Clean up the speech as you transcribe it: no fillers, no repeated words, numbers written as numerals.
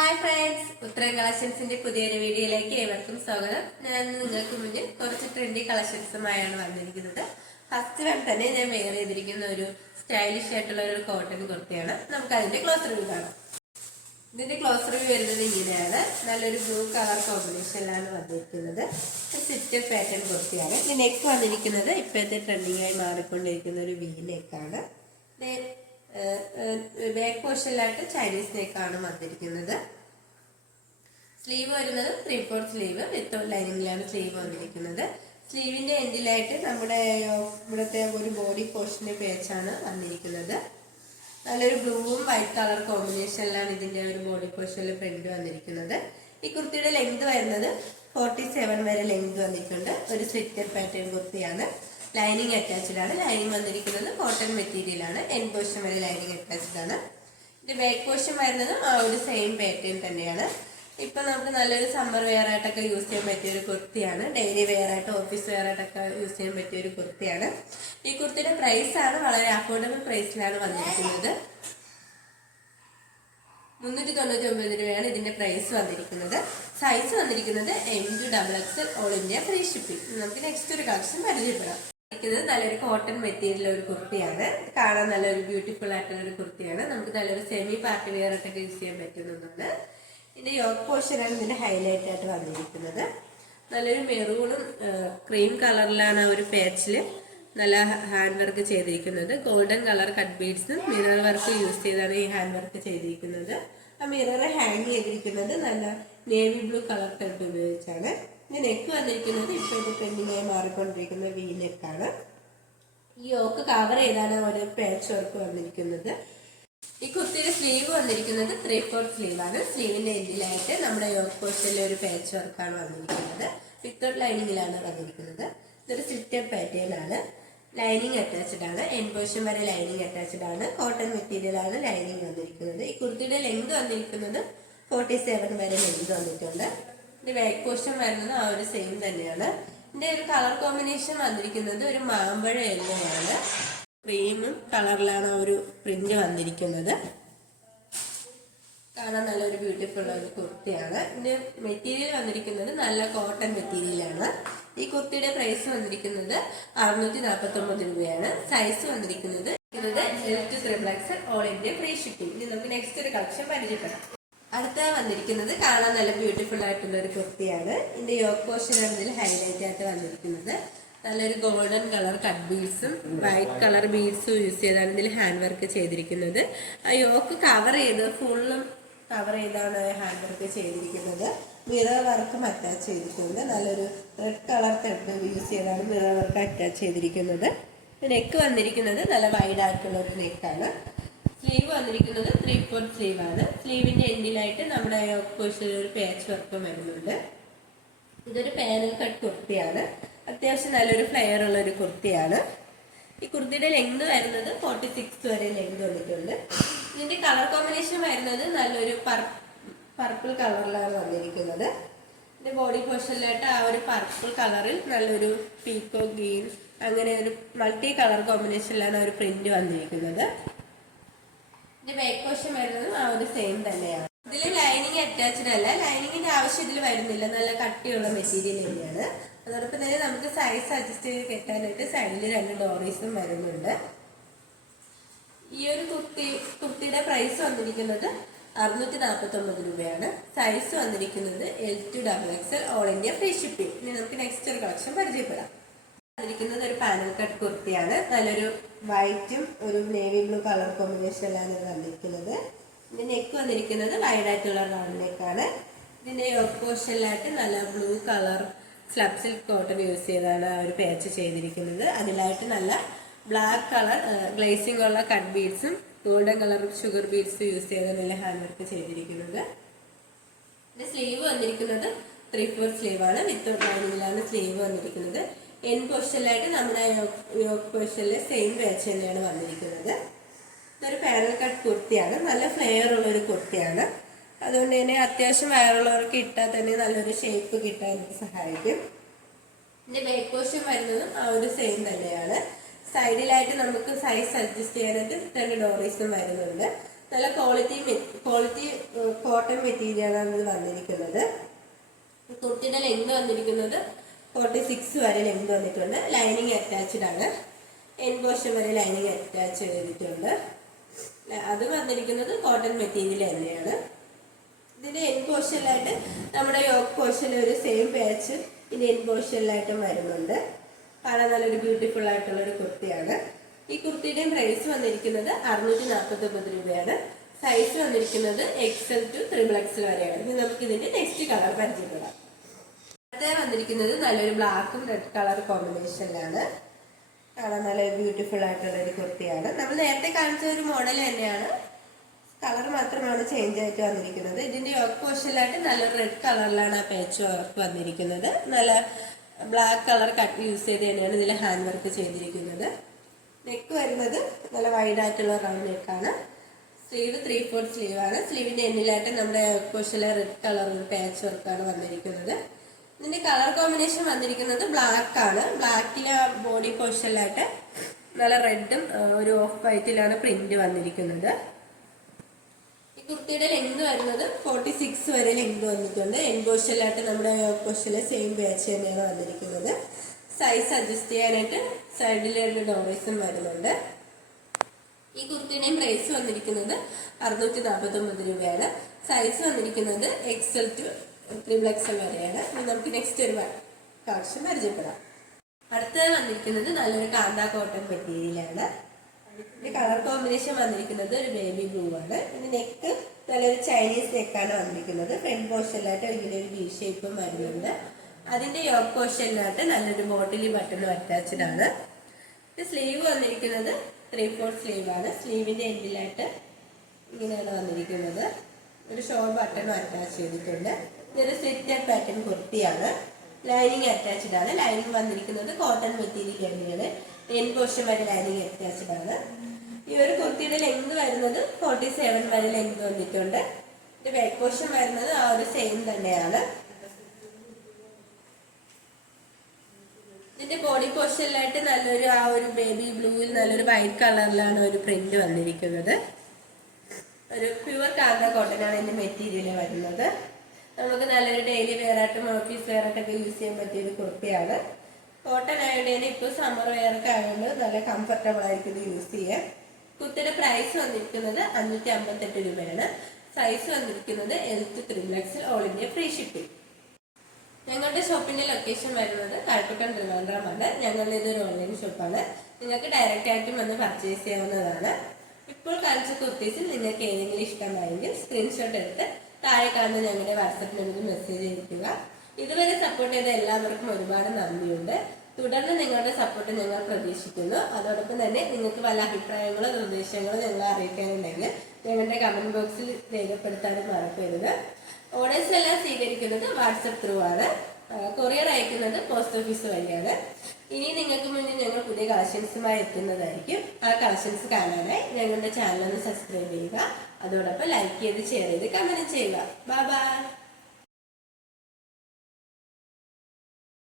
Hi friends, ഉത്തരം കളക്ഷൻസിന്റെ പുതിയൊരു വീഡിയോയിലേക്ക് ഏവർക്കും സ്വാഗതം. ഞാൻ നിങ്ങൾക്ക് മുന്നിൽ കുറച്ച് ട്രെൻഡി കളക്ഷൻസുമായാണ് വന്നിരിക്കുന്നത്. ഫസ്റ്റ് വൺ തന്നെ ഞാൻ വെയർ ചെയ്തിരിക്കുന്ന ഒരു സ്റ്റൈലിഷ് ആയിട്ടുള്ള ഒരു കോട്ടൺ കുർത്തിയാണ്. നമുക്ക് അതിന്റെ ക്ലോസ് റിവ്യൂ കാണാം. ഇതിന്റെ ക്ലോസ് റിവ്യൂ വരുന്നത് ഇങ്ങനെയാണ്. നല്ലൊരു ബ്ലൂ കളർ കോമ്പിനേഷനിലാണ് വന്നിരിക്കുന്നത്. സിറ്റ് പാറ്റേൺ കുർത്തിയാണ്. ഈ നെക്ക് വന്നിരിക്കുന്നത് ഇപ്പോഴത്തെ ട്രെൻഡിങ് ആയി മാറിക്കൊണ്ടിരിക്കുന്ന ഒരു വി നെക്കാണ്. ബാക്ക് പോർഷനിലായിട്ട് ചൈനീസ് നെക്കാണ് വന്നിരിക്കുന്നത്. സ്ലീവ് വരുന്നത് 3/4 സ്ലീവ് വിത്തൗട്ട് ലൈനിങ്ങിലാണ് സ്ലീവ് വന്നിരിക്കുന്നത്. സ്ലീവിന്റെ എൻഡിലായിട്ട് നമ്മുടെ ഇവിടുത്തെ ഒരു ബോഡി പോർഷന്റെ പേച്ചാണ് വന്നിരിക്കുന്നത്. നല്ലൊരു ബ്ലൂവും വൈറ്റ് കളർ കോമ്പിനേഷനിലാണ് ഇതിന്റെ ഒരു ബോഡി പോർഷനിൽ പ്രിന്റ് വന്നിരിക്കുന്നത്. ഈ കുർത്തിയുടെ ലെങ്ത് വരുന്നത് 47 വരെ ലെങ്ത് വന്നിട്ടുണ്ട്. ഒരു സ്ലിറ്റഡ് പാറ്റേൺ കുർത്തിയാണ്. ലൈനിങ് അറ്റാച്ച്ഡ് ആണ്. ലൈനിങ് വന്നിരിക്കുന്നത് കോട്ടൺ മെറ്റീരിയൽ ആണ്. എൻ പോർഷൻ വരെ ലൈനിങ് അറ്റാച്ച്ഡ് ആണ്. ഇതിന്റെ ബാക്ക് പോർഷൻ വരുന്നത് ആ ഒരു സെയിം പാറ്റേൺ തന്നെയാണ്. ഇപ്പൊ നമുക്ക് നല്ലൊരു സമ്മർ വെയർ ആയിട്ടൊക്കെ യൂസ് ചെയ്യാൻ പറ്റിയ ഒരു കുർത്തിയാണ്. ഡെയിലി വെയർ ആയിട്ട് ഓഫീസ് വെയർ ആയിട്ടൊക്കെ യൂസ് ചെയ്യാൻ പറ്റിയ ഒരു കുർത്തിയാണ്. ഈ കുർത്തിയുടെ പ്രൈസ് ആണ് വളരെ അഫോർഡബിൾ പ്രൈസിലാണ് വന്നിരിക്കുന്നത്. 399 രൂപയാണ് ഇതിന്റെ പ്രൈസ് വന്നിരിക്കുന്നത്. സൈസ് വന്നിരിക്കുന്നത് M2XXL all India free shipping. നമുക്ക് നെക്സ്റ്റ് ഒരു കളക്ഷൻ പരിചയപ്പെടാം. നല്ലൊരു കോട്ടൺ മെറ്റീരിയൽ ഒരു കുർത്തിയാണ്. കാണാൻ നല്ലൊരു ബ്യൂട്ടിഫുൾ ആയിട്ടുള്ള ഒരു കുർത്തിയാണ്. നമുക്ക് നല്ലൊരു സെമി പാർട്ടി വെയർ ആയിട്ടൊക്കെ യൂസ് ചെയ്യാൻ പറ്റുന്നതാണ്. ഇതിന്റെ യോക്ക് പോർഷനാണ് ഇതിന്റെ ഹൈലൈറ്റ് ആയിട്ട് വന്നിരിക്കുന്നത്. നല്ലൊരു മെറൂണും ക്രീം കളറിലാണ് ഒരു പാച്ചില് നല്ല ഹാൻഡ് വർക്ക് ചെയ്തിരിക്കുന്നത്. ഗോൾഡൻ കളർ കട്ട് ബീഡ്സും മിറർ വർക്ക് യൂസ് ചെയ്താണ് ഈ ഹാൻഡ് വർക്ക് ചെയ്തിരിക്കുന്നത്. ആ മിറർ ഹാങ് ചെയ്തിരിക്കുന്നത് നല്ല നേവി ബ്ലൂ കളർ ത്രെഡ് ഉപയോഗിച്ചാണ്. നെക്ക് വന്നിരിക്കുന്നത് ഇപ്പോഴത്തെ ട്രെൻഡിങ്ങായി മാറിക്കൊണ്ടിരിക്കുന്ന വി നെക്കാണ്. ഈ യോക്ക് കവർ ചെയ്താണ് ഒരു പാച്ച് വർക്ക് വന്നിരിക്കുന്നത്. ഈ കുർത്തിയുടെ സ്ലീവ് വന്നിരിക്കുന്നത് 3/4 സ്ലീവ് ആണ്. സ്ലീവിന്റെ എൻഡിലായിട്ട് നമ്മുടെ യോക്ക് പോർഷനിലെ ഒരു പാച്ച് വർക്കാണ് വന്നിരിക്കുന്നത്. വിത്തൗട്ട് ലൈനിങ്ങിലാണ് വന്നിരിക്കുന്നത്. ഇതൊരു സ്ലിറ്റഡ് പാറ്റേൺ ആണ്. ലൈനിങ് അറ്റാച്ച്ഡ് ആണ്. എൻ പോർഷൻ വരെ ലൈനിങ് അറ്റാച്ച്ഡ് ആണ്. കോട്ടൺ മെറ്റീരിയൽ ആണ് ലൈനിങ് വന്നിരിക്കുന്നത്. ഈ കുർത്തിയുടെ ലെങ്ത് വന്നിരിക്കുന്നത് 47 വരെ ലെങ്ത് വന്നിട്ടുണ്ട്. ഇതിന്റെ ബാക്ക് പോർഷൻ വരുന്നത് ആ ഒരു സെയിം തന്നെയാണ്. ഇതിന്റെ ഒരു കളർ കോമ്പിനേഷൻ വന്നിരിക്കുന്നത് ഒരു മാമ്പഴ യെല്ലോ ആണ്. ക്രീമും കളറിലാണ് ആ ഒരു പ്രിന്റ് വന്നിരിക്കുന്നത്. കാണാൻ നല്ലൊരു ബ്യൂട്ടിഫുൾ ഒരു കുർത്തിയാണ്. ഇതിന്റെ മെറ്റീരിയൽ വന്നിരിക്കുന്നത് നല്ല കോട്ടൺ മെറ്റീരിയലാണ്. ഈ കുർത്തിയുടെ പ്രൈസ് വന്നിരിക്കുന്നത് 649 രൂപയാണ്. സൈസ് വന്നിരിക്കുന്നത് M2XXL all India free shipping. ഇനി നമുക്ക് നെക്സ്റ്റ് ഒരു കളക്ഷൻ പരിചയപ്പെടാം. അടുത്ത വന്നിരിക്കുന്നത് കാണാൻ നല്ല ബ്യൂട്ടിഫുൾ ആയിട്ടുള്ള ഒരു കുർത്തിയാണ്. ഇതിന്റെ യോക്ക് പോർഷനാണ് ഇതിൽ ഹൈലൈറ്റ് ആയിട്ട് വന്നിരിക്കുന്നത്. നല്ലൊരു ഗോൾഡൻ കളർ കട്ട് ബീഡ്സും വൈറ്റ് കളർ ബീഡ്സും യൂസ് ചെയ്താണ് ഇതിൽ ഹാൻഡ് വർക്ക് ചെയ്തിരിക്കുന്നത്. ആ യോക്ക് കവർ ചെയ്ത് ഫുള്ളും കവർ ചെയ്താണ് ഹാൻഡ് വർക്ക് ചെയ്തിരിക്കുന്നത്. മിറർ വർക്കും അറ്റാച്ച് ചെയ്തിട്ടുണ്ട്. നല്ലൊരു റെഡ് കളർ ത്രെഡ് യൂസ് ചെയ്താണ് മിറർ വർക്ക് അറ്റാച്ച് ചെയ്തിരിക്കുന്നത്. നെക്ക് വന്നിരിക്കുന്നത് നല്ല വൈഡ് ആയിട്ടുള്ള ഒരു നെക്കാണ്. സ്ലീവ് വന്നിരിക്കുന്നത് 3/4 സ്ലീവ് ആണ്. സ്ലീവിന്റെ എൻഡിലായിട്ട് നമ്മുടെ യോക്ക് പോർഷനിൽ ഒരു പാച്ച് വർക്കും വരുന്നുണ്ട്. ഇതൊരു പാനൽ കട്ട് കുർത്തിയാണ്. അത്യാവശ്യം നല്ലൊരു ഫ്ലെയർ ഉള്ള ഒരു കുർത്തിയാണ്. ഈ കുർത്തിയുടെ ലെങ്ത് വരുന്നത് 46 വരെ ലെങ്ത് വന്നിട്ടുണ്ട്. ഇതിന്റെ കളർ കോമ്പിനേഷൻ വരുന്നത് നല്ലൊരു പർപ്പിൾ കളറിലാണ് വന്നിരിക്കുന്നത്. ഇതിന്റെ ബോഡി പോർഷനിലായിട്ട് ആ ഒരു പർപ്പിൾ കളറിൽ നല്ലൊരു പീക്കോ ഗ്രീൻ അങ്ങനെ ഒരു മൾട്ടി കളർ കോമ്പിനേഷനിലാണ് ഒരു പ്രിന്റ് വന്നിരിക്കുന്നത്. ഇതിന്റെ ബാക്ക് പോർഷൻ വരുന്നതും ആ ഒരു സെയിം തന്നെയാണ്. ഇതിൽ ലൈനിങ് അറ്റാച്ച്ഡ് അല്ല. ലൈനിങ്ങിന്റെ ആവശ്യം ഇതിൽ വരുന്നില്ല. നല്ല കട്ടിയുള്ള മെറ്റീരിയൽ തന്നെയാണ്. അതോടൊപ്പം തന്നെ നമുക്ക് സൈസ് അഡ്ജസ്റ്റ് ചെയ്ത് കെട്ടാനായിട്ട് സൈഡിൽ 2 ഡോറീസും വരുന്നുണ്ട്. ഈ ഒരു കുർത്തിയുടെ പ്രൈസ് വന്നിരിക്കുന്നത് 649 രൂപയാണ്. സൈസ് വന്നിരിക്കുന്നത് L2XXL all India free shipping. ഇനി നമുക്ക് നെക്സ്റ്റ് ഒരു കളക്ഷൻ പരിചയപ്പെടാം. വന്നിരിക്കുന്നത് ഒരു പാനൽ കട്ട് കുർത്തിയാണ്. നല്ലൊരു വൈറ്റും ഒരു നേവി ബ്ലൂ കളർ കോമ്പിനേഷനിലാണ് വന്നിരിക്കുന്നത്. ഇതിന്റെ നെക്ക് വന്നിരിക്കുന്നത് വൈഡ് ആയിട്ടുള്ള റൗണ്ട് നെക്കാണ്. ഇതിന്റെ യോക്ക് പോർഷനിലായിട്ട് നല്ല blue colour slub silk cotton use ചെയ്താണ് ആ ഒരു പാച്ച് ചെയ്തിരിക്കുന്നത്. അതിലായിട്ട് നല്ല ബ്ലാക്ക് കളർ ഗ്ലേസിംഗ് ഉള്ള കട്ട് ബീഡ്സും ഗോൾഡൻ കളർ ഷുഗർ ബീഡ്സും യൂസ് ചെയ്താണ് നല്ല ഹാൻഡ് വർക്ക് ചെയ്തിരിക്കുന്നത്. ഇതിന്റെ സ്ലീവ് വന്നിരിക്കുന്നത് 3/4 സ്ലീവ് ആണ്. വിത്തൗട്ട് ലൈനിങ്ങിലാണ് സ്ലീവ് വന്നിരിക്കുന്നത്. എൻ പോർഷനിലായിട്ട് നമ്മുടെ യോക്ക് പോർഷനിലെ സെയിം പാച്ച് തന്നെയാണ് വന്നിരിക്കുന്നത്. ഇതൊരു പാനൽ കട്ട് കുർത്തിയാണ്. നല്ല ഫ്ലെയർ ഉള്ള ഒരു കുർത്തിയാണ്. അതുകൊണ്ട് തന്നെ അത്യാവശ്യം വയറുള്ളവർക്ക് ഇട്ടാൽ തന്നെ നല്ലൊരു ഷേപ്പ് കിട്ടാൻ സഹായിക്കും. ഇതിന്റെ ബാക്ക് പോർഷൻ വരുന്നതും ആ ഒരു സെയിം തന്നെയാണ്. സൈഡിലായിട്ട് നമുക്ക് സൈസ് അഡ്ജസ്റ്റ് ചെയ്യാനായിട്ട് 2 ഡോറീസും വരുന്നുണ്ട്. നല്ല ക്വാളിറ്റി കോട്ടൺ മെറ്റീരിയലാണ് ഇത് വന്നിരിക്കുന്നത്. കുർത്തിയുടെ ലെങ്ത് വന്നിരിക്കുന്നത് 46 വരെ ലെങ്ത് വന്നിട്ടുണ്ട്. ലൈനിങ് അറ്റാച്ച്ഡ് ആണ്. എൻഡ് പോർഷൻ വരെ ലൈനിങ് അറ്റാച്ച് ചെയ്തിട്ടുണ്ട്. അത് വന്നിരിക്കുന്നത് കോട്ടൺ മെറ്റീരിയൽ തന്നെയാണ്. ഇതിന്റെ എൻഡ് പോർഷനിലായിട്ട് നമ്മുടെ യോക്ക് പോർഷനിൽ ഒരു സെയിം പാച്ച് ഇതിന്റെ എൻഡ് പോർഷനിലായിട്ടും വരുന്നുണ്ട്. കാണാൻ നല്ലൊരു ബ്യൂട്ടിഫുൾ ആയിട്ടുള്ള ഒരു കുർത്തിയാണ്. ഈ കുർത്തിയുടെയും പ്രൈസ് വന്നിരിക്കുന്നത് 649 രൂപയാണ്. സൈസ് വന്നിരിക്കുന്നത് XL to XXL വരെയാണ്. ഇനി നമുക്ക് ഇതിന്റെ നെക്സ്റ്റ് കളർ പരിചയപ്പെടാം. അടുത്ത വന്നിരിക്കുന്നത് നല്ലൊരു ബ്ലാക്കും റെഡ് കളർ കോമ്പിനേഷനിലാണ്. കാണാൻ നല്ല ബ്യൂട്ടിഫുൾ ആയിട്ടുള്ള ഒരു കുർത്തിയാണ്. നമ്മൾ നേരത്തെ കാണിച്ച ഒരു മോഡൽ തന്നെയാണ്, കളർ മാത്രമാണ് ചേഞ്ച് ആയിട്ട് വന്നിരിക്കുന്നത്. ഇതിന്റെ യോക്ക് പോർഷനിലായിട്ട് നല്ലൊരു റെഡ് കളറിലാണ് ആ പാച്ച് വർക്ക് വന്നിരിക്കുന്നത്. നല്ല ബ്ലാക്ക് കളർ കട്ട് യൂസ് ചെയ്ത് തന്നെയാണ് ഇതിൽ ഹാൻഡ് വർക്ക് ചെയ്തിരിക്കുന്നത്. നെക്ക് വരുന്നത് നല്ല വൈഡ് ആയിട്ടുള്ള റൗണ്ട് നെക്കാണ്. സ്ലീവ് 3/4 സ്ലീവാണ്. സ്ലീവിന്റെ എൻഡിലായിട്ട് നമ്മുടെ യോക്ക് പോർഷനിലെ റെഡ് കളർ ഒരു പാച്ച് വർക്കാണ് വന്നിരിക്കുന്നത്. ഇതിന്റെ കളർ കോമ്പിനേഷൻ വന്നിരിക്കുന്നത് ബ്ലാക്ക് ആണ്. ബ്ലാക്കിലെ ബോഡി പോർഷനിലായിട്ട് നല്ല റെഡും ഒരു ഓഫ് വൈറ്റിലാണ് പ്രിന്റ് വന്നിരിക്കുന്നത്. ഈ കുർത്തിയുടെ ലെങ്ത് വരുന്നത് 46 വരെ ലെങ്ത് വന്നിട്ടുണ്ട്. എൻഡ് പോർഷനിലായിട്ട് നമ്മുടെ യോക്ക് പോർഷനിലെ സെയിം പാച്ച് തന്നെയാണ് വന്നിരിക്കുന്നത്. സൈസ് അഡ്ജസ്റ്റ് ചെയ്യാനായിട്ട് സൈഡിൽ 2 ഡോറേസും വരുന്നുണ്ട്. ഈ കുർത്തിയുടെയും പ്രൈസ് വന്നിരിക്കുന്നത് 649 രൂപയാണ്. സൈസ് വന്നിരിക്കുന്നത് XL to XXL വരെയാണ്. ഇനി നമുക്ക് നെക്സ്റ്റ് ഒരു കളക്ഷൻ പരിചയപ്പെടാം. അടുത്തത് വന്നിരിക്കുന്നത് നല്ലൊരു കാന്ത കോട്ടൺ മെറ്റീരിയലാണ്. ഇതിന്റെ കളർ കോമ്പിനേഷൻ വന്നിരിക്കുന്നത് ഒരു ബേബി ബ്ലൂ ആണ്. ഇതിന്റെ നെക്ക് നല്ലൊരു ചൈനീസ് നെക്കാണ് വന്നിരിക്കുന്നത്. ഫ്രണ്ട് പോർഷനിലായിട്ട് ഇങ്ങനെ ഒരു വി ഷേപ്പും വരുന്നുണ്ട്. അതിന്റെ യോക്ക് പോർഷനിലായിട്ട് നല്ലൊരു ബോട്ടിലി ബട്ടണും അറ്റാച്ച്ഡ് ആണ്. സ്ലീവ് വന്നിരിക്കുന്നത് 3/4 സ്ലീവാണ്. സ്ലീവിന്റെ എൻഡിലായിട്ട് ഇങ്ങനെയാണ് വന്നിരിക്കുന്നത്. ഒരു ഷോ ബട്ടണും അറ്റാച്ച് ചെയ്തിട്ടുണ്ട്. ഇതൊരു സ്ലിറ്റഡ് പാറ്റേൺ കുർത്തിയാണ്. ലൈനിങ് അറ്റാച്ച്ഡ് ആണ്. ലൈനിങ് വന്നിരിക്കുന്നത് കോട്ടൺ മെറ്റീരിയൽ തന്നെയാണ്. എൻഡ് പോർഷൻ വരെ ലൈനിങ് അറ്റാച്ച്ഡ് ആണ്. ഈ ഒരു കുർത്തിയുടെ ലെങ്ത് വരുന്നത് 47 വരെ ലെങ്ത് വന്നിട്ടുണ്ട്. ഇത് ബാക്ക് പോർഷൻ വരുന്നത് ആ ഒരു സെയിം തന്നെയാണ്. ഇതിന്റെ ബോഡി പോർഷനിലായിട്ട് നല്ലൊരു ആ ഒരു ബേബി ബ്ലൂവിൽ നല്ലൊരു വൈറ്റ് കളറിലാണ് ഒരു പ്രിന്റ് വന്നിരിക്കുന്നത്. ഒരു പ്യുവർ കാന്ത കോട്ടൺ ആണ് ഇതിന്റെ മെറ്റീരിയൽ വരുന്നത്. നമുക്ക് നല്ലൊരു ഡെയിലി വെയർ ആയിട്ടും ഓഫീസ് വെയർ ആയിട്ടൊക്കെ യൂസ് ചെയ്യാൻ പറ്റിയ ഒരു കുർത്തിയാണ്. കോട്ടൺ ആയതുകൊണ്ട് ഇപ്പോൾ സമ്മർ വെയർ ഒക്കെ ആയതുകൊണ്ട് നല്ല കംഫർട്ടബിൾ ആയിരിക്കും ഇത് യൂസ് ചെയ്യാൻ. കുർത്തിയുടെ പ്രൈസ് വന്നിരിക്കുന്നത് 558 രൂപയാണ്. സൈസ് വന്നിരിക്കുന്നത് L to XXL all India free shipping. ഞങ്ങളുടെ ഷോപ്പിന്റെ ലൊക്കേഷൻ വരുന്നത് കാൽക്കുട്ടം ട്രിവാൻഡ്രമാണ്. ഞങ്ങളുടെ ഇതൊരു ഓൺലൈൻ ഷോപ്പാണ്. നിങ്ങൾക്ക് ഡയറക്റ്റ് ആയിട്ടും വന്ന് പർച്ചേസ് ചെയ്യാവുന്നതാണ്. ഇപ്പോൾ കാണിച്ച കുർത്തീസിൽ നിങ്ങൾക്ക് ഏതെങ്കിലും ഇഷ്ടമായെങ്കിൽ സ്ക്രീൻഷോട്ട് എടുത്ത് താഴെ കാണുന്ന ഞങ്ങളുടെ വാട്സപ്പ് നമ്പറിൽ മെസ്സേജ് അയക്കുക. ഇതുവരെ സപ്പോർട്ട് ചെയ്ത എല്ലാവർക്കും ഒരുപാട് നന്ദിയുണ്ട്. തുടർന്ന് നിങ്ങളുടെ സപ്പോർട്ട് ഞങ്ങൾ പ്രതീക്ഷിക്കുന്നു. അതോടൊപ്പം തന്നെ നിങ്ങൾക്ക് വല്ല അഭിപ്രായങ്ങളോ നിർദ്ദേശങ്ങളോ ഞങ്ങളെ അറിയിക്കാനുണ്ടെങ്കിൽ ഞങ്ങളുടെ കമന്റ് ബോക്സിൽ രേഖപ്പെടുത്താനും മറക്കരുത്. ഓർഡേഴ്സ് എല്ലാം സ്വീകരിക്കുന്നത് വാട്സപ്പ് ത്രൂ ആണ്. കൊറിയർ അയക്കുന്നത് പോസ്റ്റ് ഓഫീസ് വഴിയാണ്. ഇനി നിങ്ങൾക്ക് മുന്നിൽ ഞങ്ങൾ പുതിയ കളക്ഷൻസുമായി എത്തുന്നതായിരിക്കും. ആ കളക്ഷൻസ് കാണാനായി ഞങ്ങളുടെ ചാനൽ ഒന്ന് സബ്സ്ക്രൈബ് ചെയ്യുക. അതോടൊപ്പം ലൈക്ക് ചെയ്ത് ഷെയർ ചെയ്ത് കമന്റ് ചെയ്യുക. Bye bye.